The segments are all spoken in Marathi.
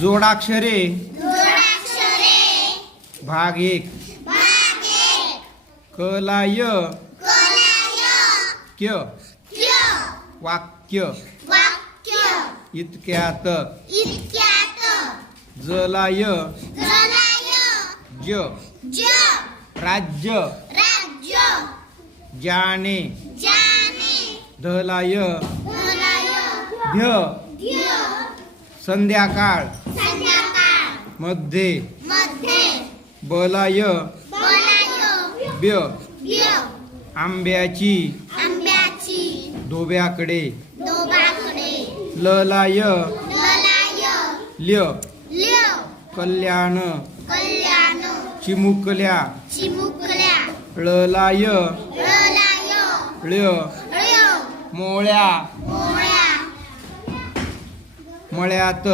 जोडाक्षरे भाग एक कलाय क्य वाक्य इतक्यात जलाय ज राज्य जाने धलाय भ्य संध्याकाळ मध्ये बलाय ब्य आंब्याची धोब्याकडे ललाय ल्य कल्याण चिमुकल्या ललाय ळ्य मोळ्या मळ्यात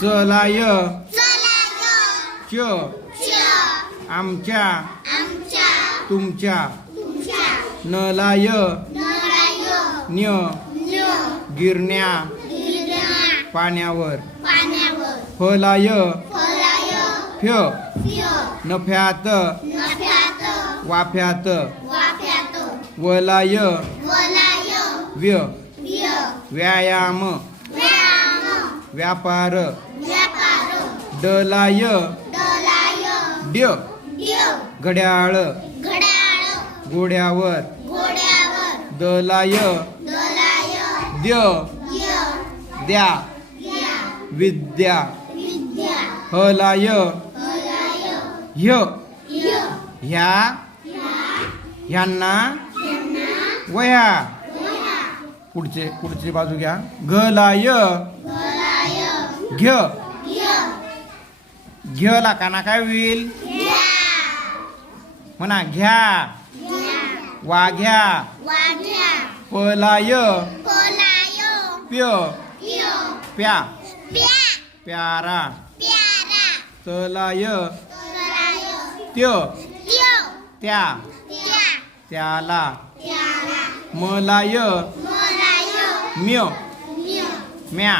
चलाय च आमच्या तुमच्या नलाय न्य गिरण्या पाण्यावर फलाय फ्य नफ्यात वाफ्यात वलाय व्य व्यायाम व्यापार डलाय ड्य घड्याळ घोड्यावर दलाय द्य द्या विद्या हलाय ह्य ह्या ह्यांना वह्या पुढची बाजू घ्या घलाय घ्य घ्यला काना काय होईल म्हणा घ्या वाघ्या पलाय प्य प्या प्यारा तलाय त्य त्या त्याला मलाय म्य म्या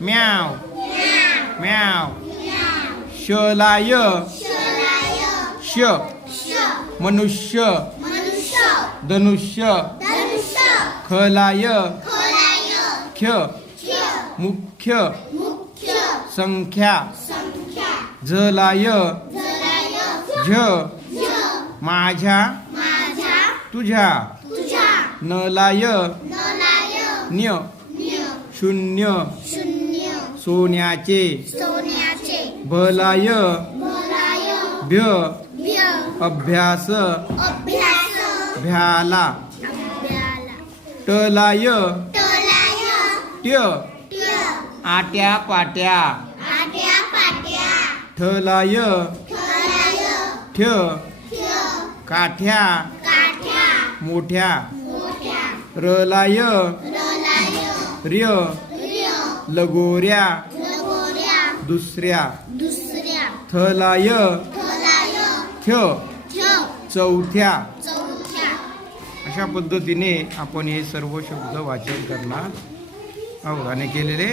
म्याव म्याव शलाय श मनुष्य धनुष्य खलाय ख्य मुख्य संख्या झलाय झ माझ्या तुझ्या नलाय न्य शून्य सोन्याचे भलाय भ्य अभ्यास भ्याला टलाय ट्य आट्या पाट्या ठलाय ठ्य काठ्या मोठ्या रलाय र्य लगोऱ्या दुसऱ्या थलाय थ्य चौथ्या. अशा पद्धतीने आपण हे सर्व शब्द वाचन करणार आहोत आणि केलेले